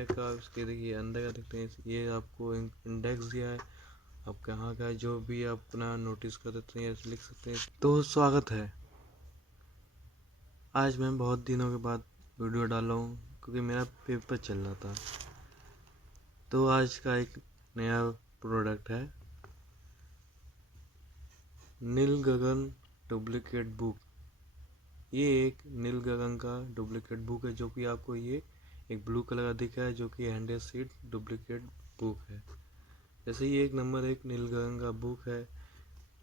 Back का इसके देखिए अंदर का देखते हैं। ये आपको इंडेक्स दिया है, आप कहाँ का जो भी आप अपना नोटिस कर सकते हैं, लिख सकते हैं। तो स्वागत है। आज मैं बहुत दिनों के बाद वीडियो डाला हूँ क्योंकि मेरा पेपर चल रहा था। तो आज का एक नया प्रोडक्ट है नील गगन डुप्लीकेट बुक। ये एक नील गगन का डुप्लीकेट बुक है, जो कि आपको ये एक ब्लू कलर का दिखा है, जो कि हैंडेड सीट डुप्लीकेट बुक है। जैसे ये एक नंबर एक नील गगन का बुक है,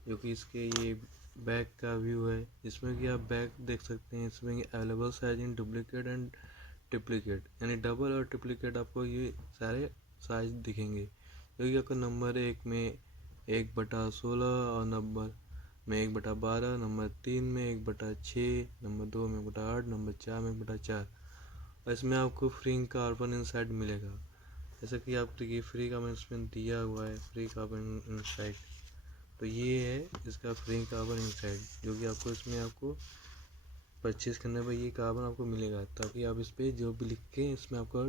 जो कि इसके ये बैक का व्यू है, जिसमें कि आप बैक देख सकते हैं। इसमें available size in duplicate and triplicate, यानी डबल और ट्रिप्लीकेट आपको ये सारे साइज दिखेंगे, जो कि आपको नंबर 1 में 1/16 और नंबर में 1/12, नंबर 3 में 1/6, नंबर 2 में 1/8, नंबर 4 में 1/4। और इसमें आपको फ्री कार्बन इनसाइड मिलेगा, जैसा कि आप देखिए फ्री कार्बन इसमें दिया हुआ है, फ्री कार्बन इनसाइड। तो ये है इसका फ्री कार्बन इनसाइड, जो कि आपको इसमें आपको परचेज करने पर ये कार्बन आपको मिलेगा, ताकि आप इस पर जो भी लिख के इसमें आपको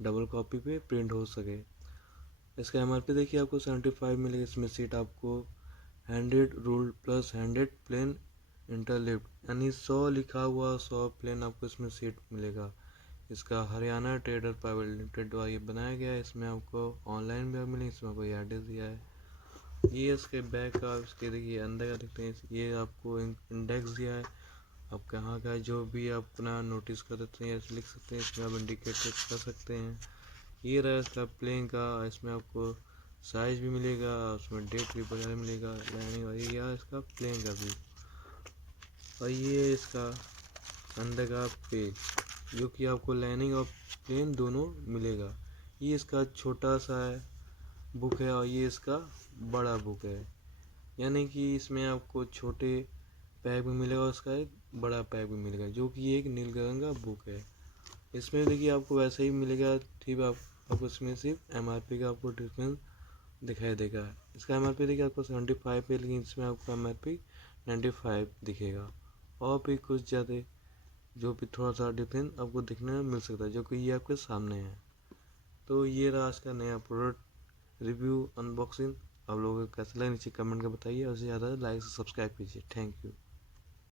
डबल कॉपी पे प्रिंट हो सके। इसका एमआरपी देखिए आपको 75 मिलेगा। इसमें सीट आपको 100 रूल प्लस 100 प्लेन इंटरलिफ्ट, यानी 100 लिखा हुआ 100 प्लेन आपको इसमें सीट मिलेगा। इसका हरियाणा ट्रेडर प्राइवेट लिमिटेड द्वारा ये बनाया गया है। इसमें आपको ऑनलाइन भी मिलेंगे, इसमें आपको एड्रेस दिया है। ये इसके बैक का इसके देखिए अंदर का देखते हैं। ये आपको इंडेक्स दिया है, आप कहाँ का जो भी आप अपना नोटिस कर सकते हैं, लिख सकते हैं। इसमें आप इंडिकेट कर सकते हैं। ये रहा इसका प्लेन का, इसमें आपको साइज भी मिलेगा, उसमें डेट भी वगैरह मिलेगा, लाइनिंग वाली, या इसका प्लेन का भी। और ये इसका अंदर का पेज, जो कि आपको लाइनिंग और प्लेन दोनों मिलेगा। ये इसका छोटा सा बुक है और ये इसका बड़ा बुक है, यानी कि इसमें आपको छोटे पैक भी मिलेगा और उसका एक बड़ा पैक भी मिलेगा, जो कि एक नील गगन का बुक है। इसमें देखिए आपको वैसे ही मिलेगा, ठीक। आपको इसमें सिर्फ एमआरपी का आपको डिफरेंस दिखाई देगा। इसका एमआरपी देखिए आपको 75 है, लेकिन इसमें आपको एमआरपी 95 दिखेगा। और भी कुछ ज़्यादा जो भी थोड़ा सा डिफरेंस आपको देखने में मिल सकता है, जो कि ये आपके सामने है। तो ये रहा आज का नया प्रोडक्ट रिव्यू अनबॉक्सिंग। आप लोगों को कैसा लगा नीचे कमेंट कर बताइए, और ज़्यादा लाइक से सब्सक्राइब कीजिए। Thank you.